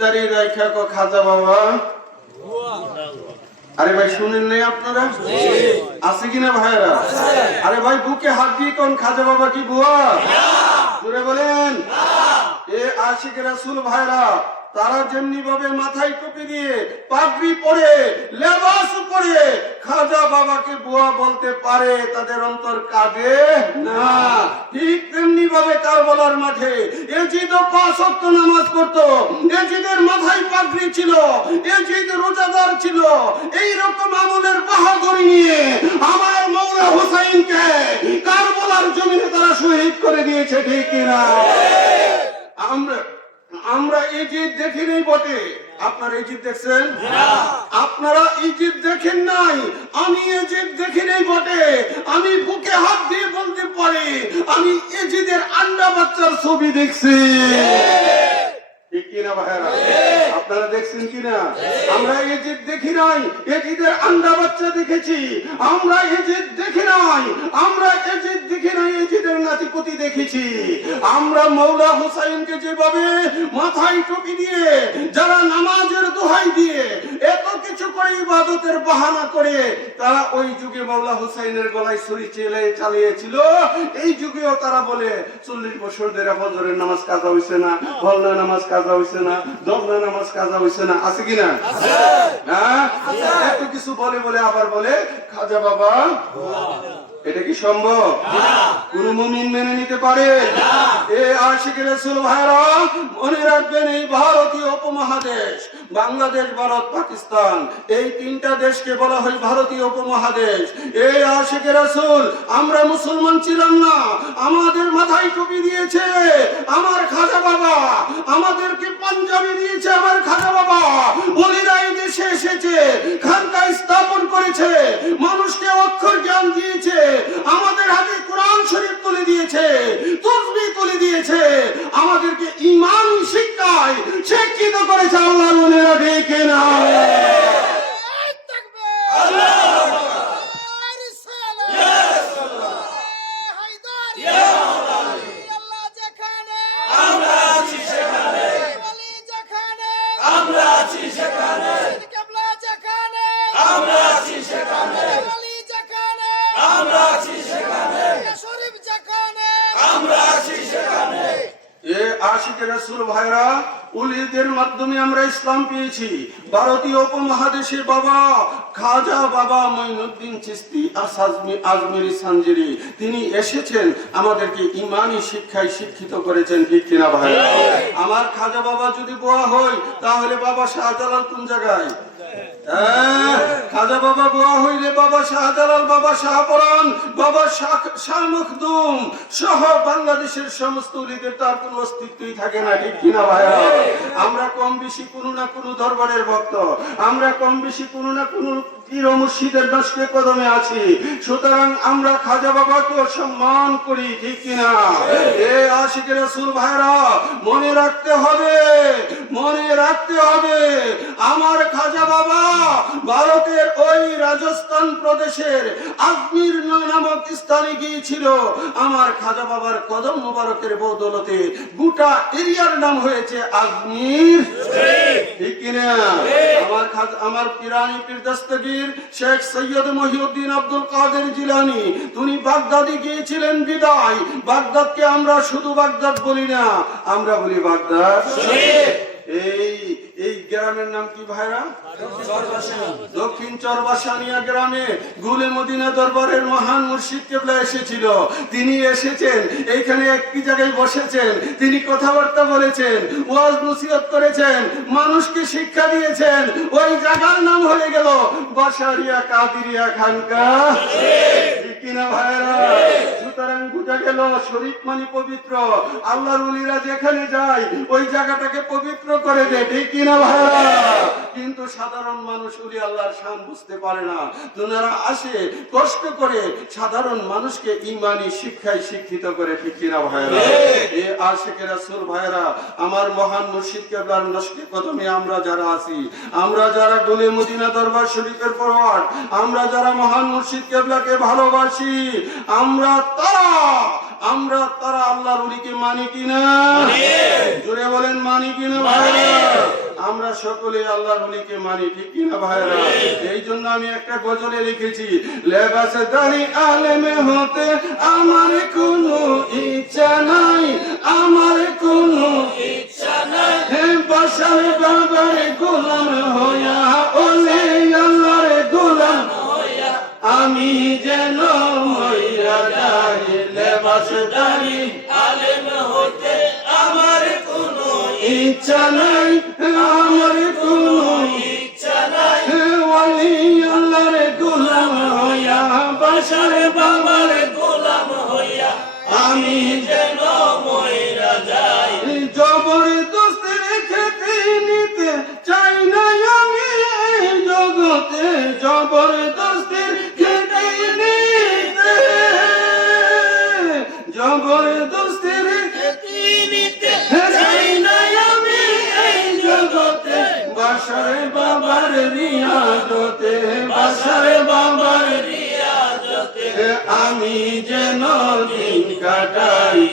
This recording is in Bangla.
দাড়ি রাইখা কো খাজা বাবা। আরে ভাই শুনেন নাই আপনারা? আছে কিনা ভাইরা? আরে ভাই বুকে হাত দিয়ে কোন খাজা বাবা কি বুয়া? জোরে বলেন। এ আশিক রাসূল ভাইরা, তারা যেমনি ভাবে মাথায় টুপি দিয়ে পাগড়ি পরে লেবাস পরে খাজা বাবাকে বুয়া বলতে পারে, তাদের অন্তর কাঁদে না। ঠিক তেমনি ভাবে কারবালার মাঠে এজিদ ৫ ওয়াক্ত নামাজ পড়তো, এজিদের মাথায় পাগড়ি ছিল, এজিদ রোজাদার ছিল। এই রকম আমলের বাহাদুরি নিয়ে আমার মওলা হুসাইনকে কারবালার জমিনে তারা শহীদ করে দিয়েছে, ঠিক কিনা? আমরা ইজিদ দেখি নাই বটে, আপনারা ইজিদ দেখছেন? আপনারা ইজিদ দেখেন নাই, আমি ইজিদ দেখি নাই বটে। আমি বুকে হাত দিয়ে বলতে পারি, আমি ইজিদের আন্ডা বাচ্চার ছবি দেখছি, ঠিক কিনা ভাইরা? আপনারা দেখছেন কিনা? আমরা ইজিদ দেখি নাই, ইজিদের আন্ডা বাচ্চা দেখেছি। আমরা ইজিদ দেখি নাই, আমরা ইজিদ দেখি নাই, ইজিদের নাতিপতি দেখেছি। আমরা মওলা হুসাইনকে যেভাবে মাথায় টুপি দিয়ে, যারা নামাজের দোহাই দিয়ে এত কিছু করে ইবাদতের বাহানা করে তারা ওই যুগে মওলা হুসাইনের গলায় ছুরি চালিয়েছিল, এই যুগেও তারা বলে 40 বছর ধরে ফজরের নামাজ কাজা হইছে না, ফজরের নামাজ কাজা হইছে না, জোহরের নামাজ কাজা হইছে না। আছে কিনা? হ্যাঁ, এত কিছু বলে বলে আবার বলে খাজা বাবা। এটা কি সম্ভব? কোন মুমিন মেনে নিতে পারে? এ আশিক রাসূল ভাইরা, মনে রাখবেন, এই ভারতীয় উপমহাদেশ, বাংলাদেশ, ভারত, পাকিস্তান, এই 3টা দেশকে বলা হয় ভারতীয় উপমহাদেশ। এই আশিক রাসূল, আমরা মুসলমান ছিলাম না, আমাদের মাথায় টুপি দিয়েছে আমার খাজা বাবা, আমাদেরকে পাঞ্জাবি দিয়েছে আমার খাজা বাবা। ওলিরা এই দেশে এসেছে, খানকা স্থাপন করেছে, মানুষকে অক্ষর জ্ঞান দিয়েছে, আমাদের হাতে কোরআন শরীফ তুলে দিয়েছে, তাসবিহ তুলে দিয়েছে, আমাদেরকে ঈমান শিক্ষায় শিক্ষিত করেছে। আল্লাহর ওলিরা দেখে না। আশিক রাসূল ভাইরা, উলিদের মাধ্যমে আমরা ইসলাম পেয়েছি। ভারতীয় উপমহাদেশে বাবা খাজা বাবা মঈনুদ্দিন চিশতি আজমেরি সানজিরি, তিনি এসেছেন, আমাদেরকে ঈমানি শিক্ষায় শিক্ষিত করেছেন, ঠিক কিনা ভাই? আমার খাজা বাবা যদি বুয়া হয়, তাহলে বাবা শাহজালাল কোন জায়গায়? খাজা বাবা বুয়া হইলে বাবা শাহজালাল, বাবা শাহপরান, বাবা শাহ মখদুম সহ বাংলাদেশের সমস্ত উলিদের তার কোন অস্তিত্বই থাকে না, ঠিক কিনা ভাইরা? আমরা কম বেশি কোনো না কোনো দরবারের ভক্ত, আমরা কম বেশি কোনো না কোনো পীর ও মুর্শিদের দশকে কদমে আছি, সুতরাং আমরা খাজা বাবাকে সম্মান করি, ঠিক কিনা? এ আশিক রাসূল ভাইরা, মনে রাখতে হবে, মনে রাখতে হবে, আমার খাজা বাবা ভারতের ওই রাজস্থান প্রদেশের আজমির নামক স্থানে গিয়েছিল। আমার খাজা বাবার কদম মোবারকের বদৌলতে গোটা এরিয়ার নাম হয়েছে আজমির, ঠিক কিনা? আমার পিরানি পীর দস্তগীর শেখ সৈয়দ মহিউদ্দিন আব্দুল কাদের জিলানী, তিনি বাগদাদে গিয়েছিলেন বিদায়। বাগদাদকে আমরা শুধু বাগদাদ বলি না, আমরা বলি বাগদাদ। এই গ্রামের নাম কি ভাইরা? দক্ষিণ চরবাসানিয়া গ্রামে গুলে মদিনা দরবারের মহান মুর্শিদ কেবলা এসেছিল। তিনি এসেছেন, এইখানে একটি জায়গায় বসেছেন, তিনি কথাবার্তা বলেছেন, ওয়াজ নসিহত করেছেন, মানুষকে শিক্ষা দিয়েছেন। ওই জায়গার নাম হয়ে গেল বাসারিয়া কাদিরিয়া খানকা, ঠিক কিনা ভাইরা? সুতরাং বুঝা গেল শরীফ মানে পবিত্র, আল্লাহর ওলিরা যেখানে যায় ওই জায়গাটাকে পবিত্র করে দেয়, ঠিক কিনা ভাইরা? কিন্তু সাধারণ মানুষ ওলি আল্লাহর শান বুঝতে পারে না। তোনারা আসে কষ্ট করে সাধারণ মানুষকে ঈমানি শিক্ষায় শিক্ষিত করে, ঠিক কিনা ভাইরা? এ আশিক রাসূল ভাইরা, আমার মহান মুর্শিদ কেবলার নশকে কদমে আমরা যারা আছি, আমরা যারা গুলে মদিনা দরবার শরীফের পরওয়ার, আমরা যারা মহান মুর্শিদ কেবলাকে ভালোবাসি, আমরা তারা আল্লাহর ওলিকে মানি কিনা? জোরে বলেন, মানি কিনা ভাইরা? সকলে আল্লাহর ওলিকে মানি, ঠিক কি না ভাইরা? এই জন্য আমি একটা গজলে লিখেছি, লেবাসদারি আলেমে হতে আমার কোনো ইচ্ছা নাই, আমার কোনো ইচ্ছা নাই, হে বাসার বাবার গোলাম হইয়া, ওলে আল্লাহর গোলাম হইয়া আমি যেন মইরা যাই। লেবাসদারি আলেম হতে আমার কোনো ইচ্ছা নাই, আমার কোনো ইচ্ছা নাই, ওলি আল্লাহর গোলাম হইয়া, বাসার বাবার গোলাম হইয়া আমি যেন মইরা যাই। জবরদস্তির খেতে নিতে চাই না আমি এই জগতে, জবরদস্তির খেতে নিতে, জবরদস্তির খেতে নিতে চাই না আমি এই জগতে, বাসার বাবার রিয়াজতে, বাসার বাবার রিয়াজতে আমি যেন দিন কাটাই।